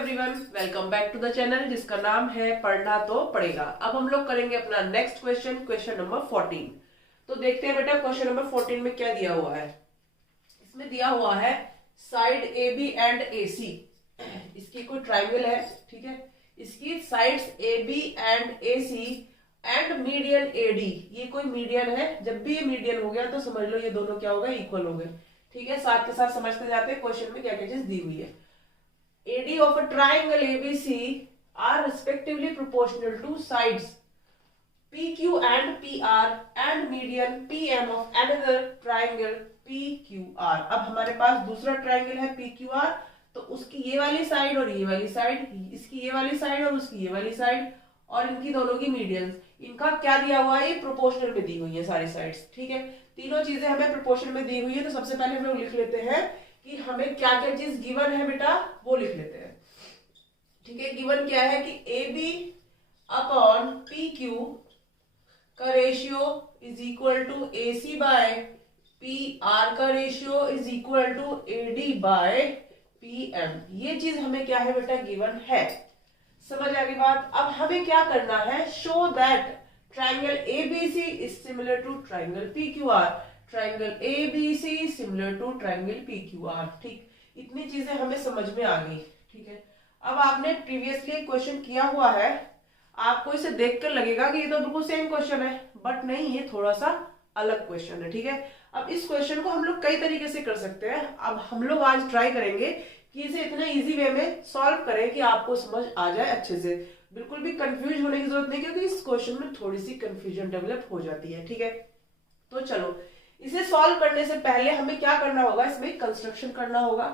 Everyone, welcome back to the channel जिसका नाम है पढ़ना तो पड़ेगा। अब हम लोग करेंगे अपना नेक्स्ट क्वेश्चन नंबर 14। तो देखते हैं बेटा क्वेश्चन नंबर 14 में क्या दिया हुआ है। इसमें दिया हुआ है side A B and A C. इसकी कोई ट्राइंगल है, ठीक है। इसकी sides A B and A C and median A D. ये कोई मीडियन है। जब भी ये मीडियन हो गया तो समझ लो ये दोनों क्या हो गए, इक्वल हो गए। ठीक है, साथ के साथ समझते जाते हैं क्वेश्चन में क्या क्या चीज दी हुई है। AD of a triangle ABC are respectively proportional to sides PQ and PR and median PM of another triangle PQR। अब हमारे पास दूसरा ट्राइंगल है PQR, तो उसकी ये वाली साइड और ये वाली साइड, इसकी ये वाली साइड और उसकी ये वाली साइड, और इनकी दोनों की मीडियंस, इनका क्या दिया हुआ है, ये प्रोपोर्शनल में दी हुई है सारी साइड्स। ठीक है, तीनों चीजें हमें प्रोपोर्शनल में दी हुई है। तो सबसे पहले हम लोग लिख लेते हैं कि हमें क्या क्या चीज गिवन है बेटा, वो लिख लेते हैं। ठीक है, गिवन क्या है कि a b upon p q का ratio is equal to a c by p r का ratio is equal to a d by p m. ये चीज हमें क्या है बेटा, गिवन है। समझ आ गई बात। अब हमें क्या करना है, show that triangle ABC is similar to triangle P Q R. Triangle ABC similar to triangle PQR। ठीक, इतनी चीजें हमें समझ में आ गई। ठीक है, अब आपने प्रीवियसली क्वेश्चन किया हुआ है, आपको इसे देखकर लगेगा कि ये तो बिल्कुल सेम क्वेश्चन है, बट नहीं, ये थोड़ा सा अलग क्वेश्चन है। ठीक है, अब इस क्वेश्चन को हम लोग कई तरीके से कर सकते हैं। अब हम लोग आज ट्राई करेंगे कि इसे इतने इजी वे में सॉल्व करें कि आपको समझ आ जाए अच्छे से। बिल्कुल भी कंफ्यूज होने की जरूरत नहीं, क्योंकि इस क्वेश्चन में थोड़ी सी कंफ्यूजन डेवलप हो जाती है। ठीक है, तो चलो इसे सॉल्व करने से पहले हमें क्या करना होगा, इसमें कंस्ट्रक्शन करना होगा।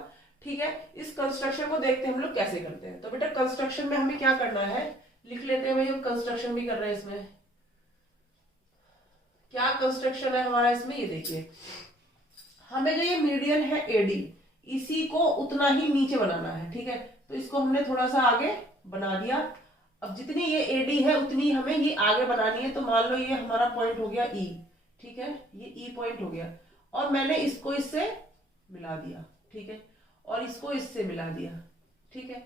ठीक है, इस कंस्ट्रक्शन को देखते हैं हम लोग कैसे करते हैं। तो बेटा कंस्ट्रक्शन में हमें क्या करना है, लिख लेते हैं। भाई कंस्ट्रक्शन भी कर रहे हैं। इसमें क्या कंस्ट्रक्शन है हमारा, इसमें ये देखिए, हमें जो ये मीडियन है एडी, इसी को उतना ही नीचे बनाना है। ठीक है, तो इसको हमने थोड़ा सा आगे बना दिया। अब जितनी ये एडी है उतनी हमें ये आगे बनानी है। तो मान लो ये हमारा पॉइंट हो गया ई। ठीक है, ये ई पॉइंट हो गया, और मैंने इसको इससे मिला दिया। ठीक है, और इसको इससे मिला दिया। ठीक है,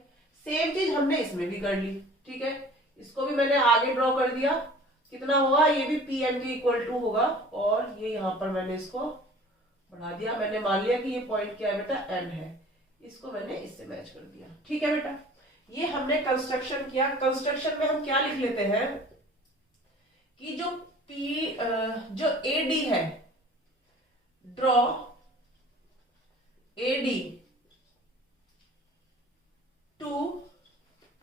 सेम चीज हमने इसमें भी कर ली। ठीक है, इसको भी मैंने आगे ड्रॉ कर दिया। कितना होगा, ये भी पी एन के इक्वल टू होगा, और ये यहां पर मैंने इसको बना दिया। मैंने मान लिया कि ये पॉइंट क्या है बेटा, एन है। इसको मैंने इससे मैच कर दिया। ठीक है बेटा, ये हमने कंस्ट्रक्शन किया। कंस्ट्रक्शन में हम क्या लिख लेते हैं कि जो AD है, draw AD two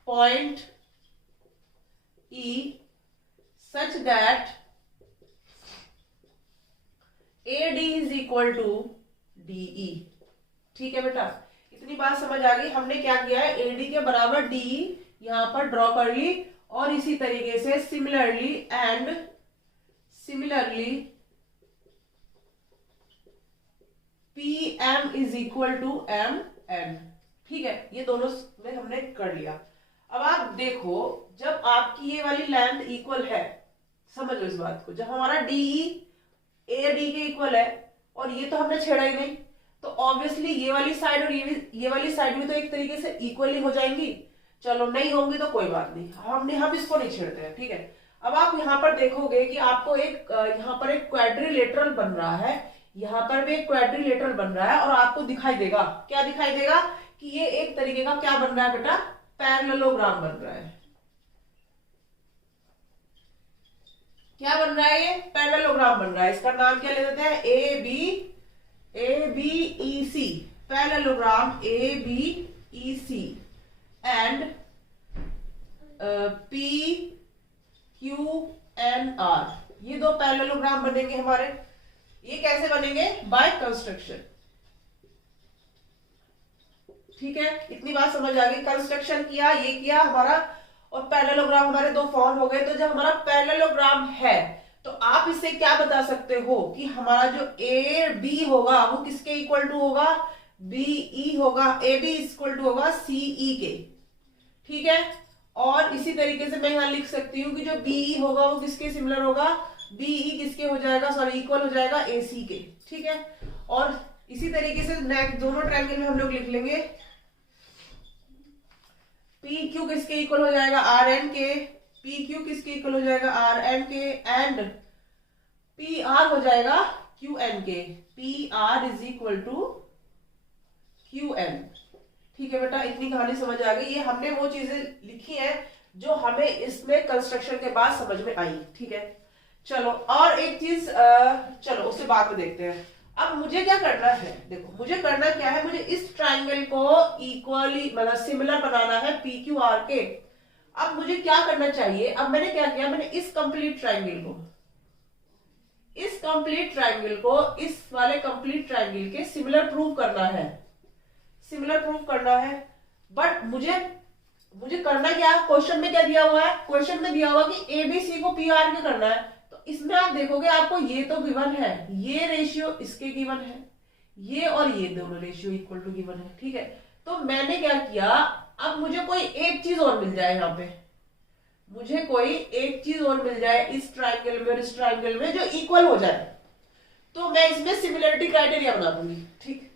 point E such that AD is equal to DE। ठीक है बेटा, इतनी बात समझ आ गई। हमने क्या किया है, AD के बराबर DE यहां पर ड्रॉ कर ली, और इसी तरीके से similarly PM is equal to MN। ठीक है, ये दोनों में हमने कर लिया। अब आप देखो, जब आपकी ये वाली लेंथ इक्वल है, समझ लो इस बात को, जब हमारा DE AD के इक्वल है, और ये तो हमने छेड़ा ही नहीं, तो ऑब्वियसली ये वाली साइड और ये वाली साइड भी तो एक तरीके से इक्वली हो जाएंगी। चलो नहीं होंगी तो कोई बात नहीं, हम इसको नहीं छेड़ते हैं। ठीक है, अब आप यहाँ पर देखोगे कि आपको यहाँ पर एक क्वाड्रिलेटरल बन रहा है, यहाँ पर भी एक क्वाड्रिलेटरल बन रहा है, और आपको दिखाई देगा, क्या दिखाई देगा कि ये एक तरीके का क्या बन रहा है बेटा, पैरेललोग्राम बन रहा है। क्या बन रहा है, ये पैरेललोग्राम बन रहा है। इसका नाम क्या ले देते हैं, ABEC, parallelogram ABEC and PQNR। ये दो पैरेललोग्राम बनेंगे हमारे। ये कैसे बनेंगे, बाय कंस्ट्रक्शन। ठीक है, इतनी बात समझ आ गई। कंस्ट्रक्शन किया, ये किया हमारा, और पैरेललोग्राम हमारे दो फॉर्म हो गए। तो जब हमारा पैरेललोग्राम है तो आप इससे क्या बता सकते हो कि हमारा जो AB होगा वो किसके इक्वल टू होगा, BE होगा। AB इक्वल टू होगा CE के। ठीक है, और इसी तरीके से मैं यहां लिख सकती हूँ कि जो BE होगा वो किसके सिमिलर होगा, BE किसके हो जाएगा, सॉरी इक्वल हो जाएगा AC के। ठीक है, और इसी तरीके से नेक्स्ट दोनों ट्रायंगल में हम लोग लिख लेंगे पी क्यू किसके इक्वल हो जाएगा, आर एन के, पी क्यू किसके इक्वल हो जाएगा, आर एन के, एंड पी आर हो जाएगा क्यू एन के, P R is equal to Q N. ठीक है बेटा, इतनी कहानी समझ आ गई। ये हमने वो चीजें लिखी है जो हमें इसमें कंस्ट्रक्शन के बाद समझ में आई। ठीक है, चलो और एक चीज चलो उससे बाद में देखते हैं। अब मुझे क्या करना है, देखो मुझे करना क्या है, मुझे इस ट्राइंगल को इक्वली मतलब सिमिलर बनाना है पी क्यू आर के। अब मुझे क्या करना चाहिए, अब मैंने क्या किया, मैंने इस कंप्लीट ट्राइंगल को इस वाले कंप्लीट ट्राइंगल के सिमिलर प्रूव करना है, बट मुझे करना क्या, क्वेश्चन में क्या दिया हुआ है, क्वेश्चन में दिया हुआ कि एबीसी को पी आर के करना है। तो इसमें आप देखोगे आपको ये तो गिवन है, ये रेशियो इसके गिवन है, ये और ये दोनों रेशियो इक्वल टू गिवन है। ठीक है, तो मैंने क्या किया, अब मुझे कोई एक चीज और मिल जाए, यहाँ पे मुझे कोई एक चीज और मिल जाए इस ट्राइंगल में और इस ट्राइंगल में जो इक्वल हो जाए, तो मैं इसमें सिमिलरिटी क्राइटेरिया बना दूंगी। ठीक,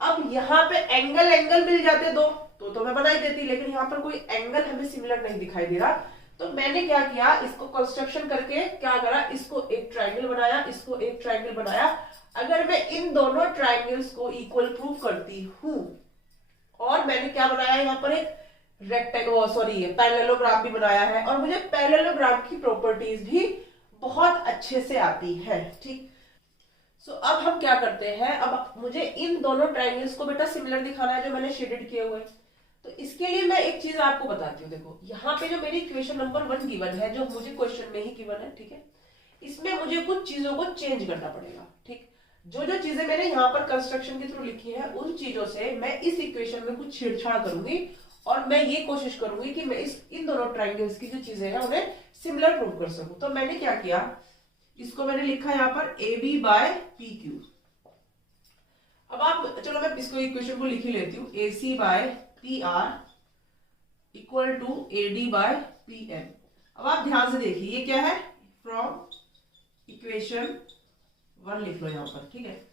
अब यहाँ पे एंगल मिल जाते दो तो मैं बना ही देती, लेकिन यहाँ पर कोई एंगल हमें सिमिलर नहीं दिखाई दे रहा। तो मैंने क्या किया, इसको कंस्ट्रक्शन करके क्या करा, इसको एक ट्राइंगल बनाया, इसको एक ट्राइंगल बनाया। अगर मैं इन दोनों ट्राइंगल्स को इक्वल प्रूव करती हूं, और मैंने क्या बनाया, यहाँ पर एक रेक्टेंगल पैरेललोग्राम भी बनाया है, और मुझे पैरेललोग्राम की प्रॉपर्टीज भी बहुत अच्छे से आती है। ठीक, सो अब हम क्या करते हैं, अब मुझे इन दोनों ट्राइंगल्स को बेटा सिमिलर दिखाना है जो मैंने शेडेड किए हुए। तो इसके लिए मैं एक चीज आपको बताती हूँ। देखो यहाँ पे जो मेरी इक्वेशन नंबर 1 गिवन है, जो मुझे क्वेश्चन में ही गिवन है, ठीक है, इसमें मुझे कुछ चीजों को चेंज करना पड़ेगा। ठीक, जो चीजें मैंने यहाँ पर कंस्ट्रक्शन के थ्रू लिखी है, उन चीजों से मैं इस इक्वेशन में कुछ छेड़छाड़ करूंगी, और मैं ये कोशिश करूंगी कि मैं इन दोनों ट्राइंगल्स की जो चीजें हैं उन्हें सिमिलर प्रूव कर सकूं। तो मैंने क्या किया, इसको मैंने लिखा यहाँ पर A B by P Q. अब आप चलो मैं इसको इक्वेशन को लिख ही लेती हूँ, a c by p r equal to a d by P n. अब आप ध्यान से देखिए, ये क्या है, फ्रॉम इक्वेशन 1 लिख लो यहाँ पर। ठीक है,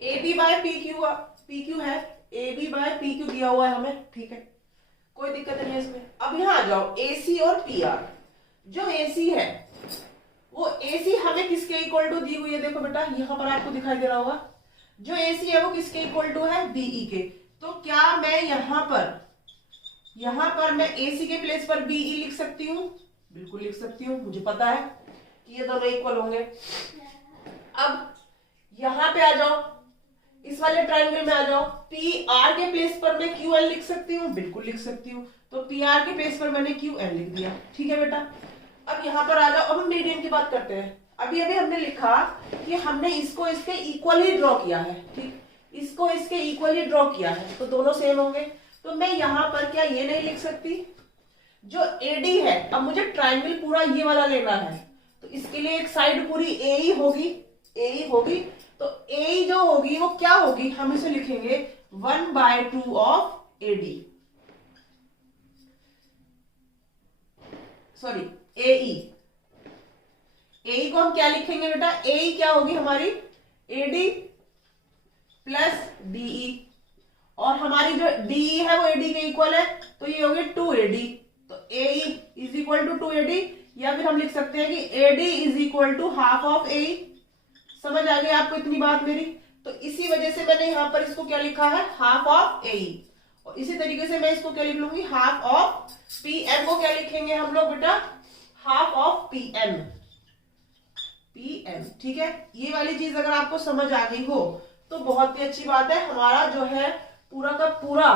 a B by P q है, a B by P q दिया हुआ है हमें। ठीक है, कोई दिक्कत नहीं है इसमें। अब यहां आ जाओ, ए सी और पी आर। जो ए सी है वो ए सी हमें किसके इक्वल टू दी हुई है, देखो बेटा यहां पर आपको दिखाई दे रहा होगा, जो ए सी है वो किसके इक्वल टू है, बीई के। तो क्या मैं यहां पर मैं ए सी के प्लेस पर बीई लिख सकती हूँ, बिल्कुल लिख सकती हूँ, मुझे पता है कि ये दोनों इक्वल होंगे। अब यहां पे आ जाओ, इस वाले ट्राइंगल में आ जाओ, पी आर के प्लेस पर मैं क्यू एल लिख सकती हूँ, बिल्कुल लिख सकती हूँ। तो पी आर के प्लेस पर मैंने क्यू एल लिख दिया। ठीक है बेटा, अब यहाँ पर आ जाओ, अब हम मीडियन की बात करते हैं। अभी हमने लिखा कि हमने इसको इसके इक्वल ही ड्रॉ किया है। ठीक, इसको इसके इक्वल ही ड्रॉ किया है, तो दोनों सेम होंगे। तो मैं यहाँ पर क्या ये नहीं लिख सकती, जो एडी है, अब मुझे ट्राइंगल पूरा ये वाला लेना है, तो इसके लिए एक साइड पूरी ए ही होगी। तो ए जो होगी वो क्या होगी, हम इसे लिखेंगे 1/2 ऑफ एडी, सॉरी एई को हम क्या लिखेंगे बेटा, एई क्या होगी हमारी, एडी प्लस डीई, और हमारी जो डीई है वो एडी के इक्वल है, तो ये होगी 2AD। तो एई इज इक्वल टू 2AD, या फिर हम लिख सकते हैं कि a d is equal to half of a e. समझ आ गई आपको इतनी बात मेरी? तो इसी वजह से मैंने यहां पर इसको क्या लिखा है, हाफ ऑफ एई। और इसी तरीके से मैं इसको क्या लिख लूंगी, हाफ ऑफ पी एम को क्या लिखेंगे हम लोग बेटा, हाफ ऑफ पी एम। ठीक है, ये वाली चीज अगर आपको समझ आ गई हो तो बहुत ही अच्छी बात है। हमारा जो है पूरा का पूरा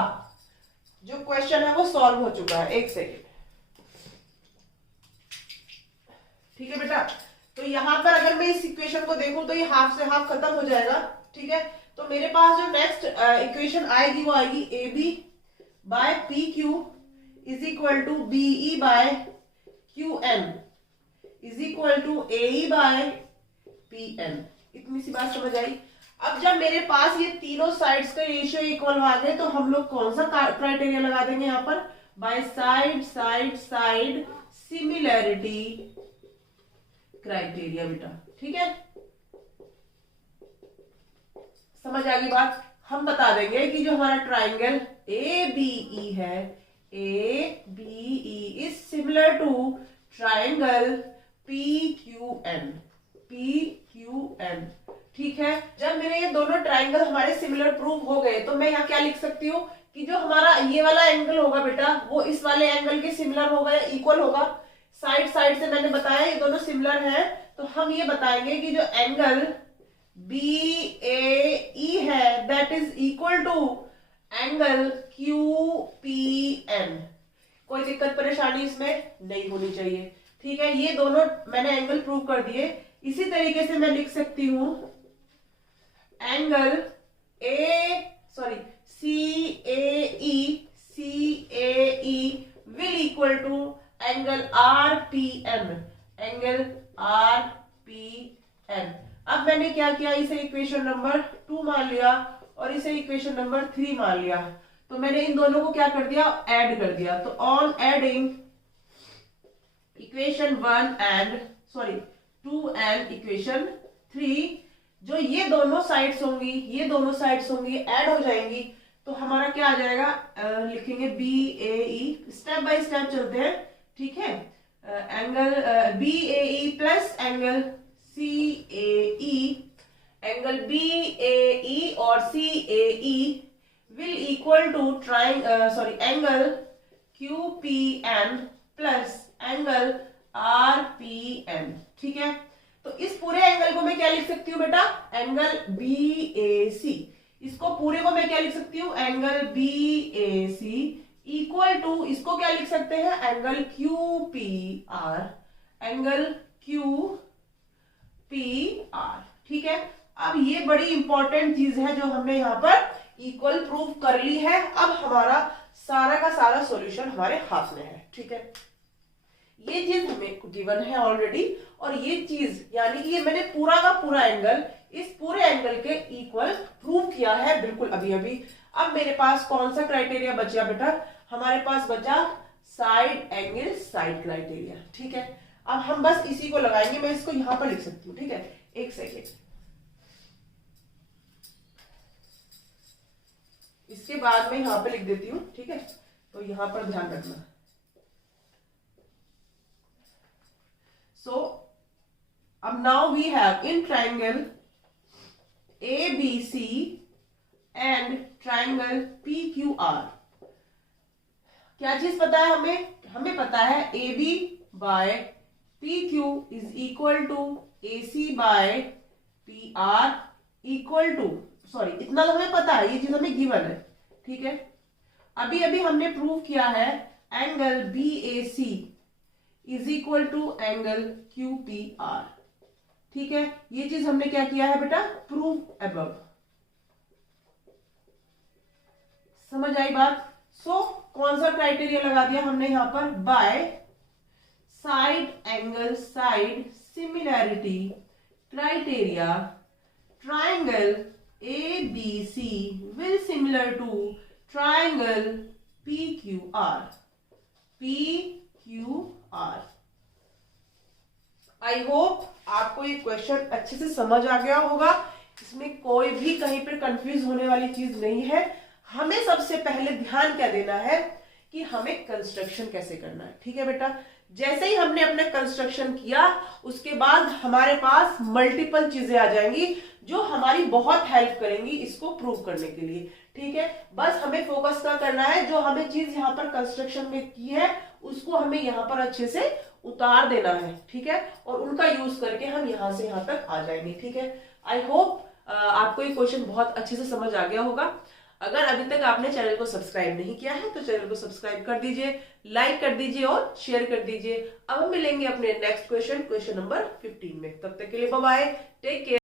जो क्वेश्चन है वो सॉल्व हो चुका है। एक सेकेंड, ठीक है बेटा। तो यहां पर अगर मैं इस इक्वेशन को देखूं तो ये हाफ से हाफ खत्म हो जाएगा। ठीक है, तो मेरे पास जो नेक्स्ट इक्वेशन आएगी वो आएगी A B by P Q is equal to BE by Q N is equal to A by P N. इतनी सी बात समझ आई? अब जब मेरे पास ये तीनों साइड्स का रेशियो इक्वल आ गए तो हम लोग कौन सा क्राइटेरिया लगा देंगे यहाँ पर, बाय साइड सिमिलैरिटी क्राइटेरिया बेटा। ठीक है, समझ आ गई बात? हम बता देंगे कि जो हमारा ट्राइंगल ए बी ई है, ABE is similar to triangle PQN. ठीक है, जब मेरे ये दोनों ट्राइंगल हमारे सिमिलर प्रूव हो गए तो मैं यहाँ क्या लिख सकती हूँ कि जो हमारा ये वाला एंगल होगा बेटा वो इस वाले एंगल के सिमिलर होगा या इक्वल होगा। साइड साइड से मैंने बताया ये दोनों सिमिलर हैं, तो हम ये बताएंगे कि जो एंगल BAE है that is equal to angle QPN। कोई दिक्कत परेशानी इसमें नहीं होनी चाहिए। ठीक है, ये दोनों मैंने एंगल प्रूव कर दिए। इसी तरीके से मैं लिख सकती हूं angle CAE will equal to angle RPN। अब मैंने क्या किया, इसे इक्वेशन नंबर 2 मान लिया और इसे इक्वेशन नंबर 3 मान लिया। तो मैंने इन दोनों को क्या कर दिया, ऐड कर दिया। तो on adding equation 2 and equation 3, जो ये दोनों साइड्स होंगी ऐड हो जाएंगी, तो हमारा क्या आ जाएगा, लिखेंगे BAE। स्टेप बाय स्टेप चलते हैं। ठीक है, angle BAE plus angle CAE, angle BAE और CAE will equal to angle QPN plus angle RPN। ठीक है, तो इस पूरे एंगल को मैं क्या लिख सकती हूँ बेटा, एंगल BAC। इसको पूरे को मैं क्या लिख सकती हूँ, एंगल BAC इक्वल टू, इसको क्या लिख सकते हैं, एंगल QPR। ठीक है, अब ये बड़ी इंपॉर्टेंट चीज है जो हमने यहाँ पर इक्वल प्रूव कर ली है। अब हमारा सारा का सारा सॉल्यूशन हमारे हाथ में है। ठीक है, ये चीज हमें गिवन है ऑलरेडी, और ये चीज यानी कि ये मैंने पूरा का पूरा एंगल इस पूरे एंगल के इक्वल प्रूव किया है बिल्कुल अभी अभी। अब मेरे पास कौन सा क्राइटेरिया बचा बेटा, हमारे पास बचा साइड एंगल साइड क्राइटेरिया। ठीक है, अब हम बस इसी को लगाएंगे। मैं इसको यहां पर लिख सकती हूँ। ठीक है, एक सेकेंड, इसके बाद में यहां पर लिख देती हूँ। ठीक है, तो यहां पर ध्यान रखना। So now we have in triangle ABC and triangle PQR, क्या चीज पता है हमें पता है AB by PQ is equal to AC by PR equal to, इतना तो हमें पता है, ये चीज हमें गिवन है। ठीक है, अभी हमने प्रूव किया है angle BAC is equal to angle QPR। ठीक है, ये चीज हमने क्या किया है बेटा, प्रूव अबव। समझ आई बात। कौन सा क्राइटेरिया लगा दिया हमने यहां पर, by side angle side similarity criteria triangle ABC will similar to triangle PQR। I hope आपको ये क्वेश्चन अच्छे से समझ आ गया होगा। इसमें कोई भी कहीं पर कंफ्यूज होने वाली चीज नहीं है। हमें सबसे पहले ध्यान क्या देना है कि हमें कंस्ट्रक्शन कैसे करना है। ठीक है बेटा, जैसे ही हमने अपने कंस्ट्रक्शन किया उसके बाद हमारे पास मल्टीपल चीजें आ जाएंगी जो हमारी बहुत हेल्प करेंगी इसको प्रूव करने के लिए। ठीक है, बस हमें फोकस क्या करना है, जो हमें चीज यहाँ पर कंस्ट्रक्शन में की है उसको हमें यहाँ पर अच्छे से उतार देना है। ठीक है, और उनका यूज करके हम यहाँ से यहाँ तक आ जाएंगे। ठीक है, आई होप आपको ये क्वेश्चन बहुत अच्छे से समझ आ गया होगा। अगर अभी तक आपने चैनल को सब्सक्राइब नहीं किया है तो चैनल को सब्सक्राइब कर दीजिए, लाइक कर दीजिए और शेयर कर दीजिए। अब हम मिलेंगे अपने नेक्स्ट क्वेश्चन नंबर 15 में। तब तक के लिए बाय बाय, टेक केयर।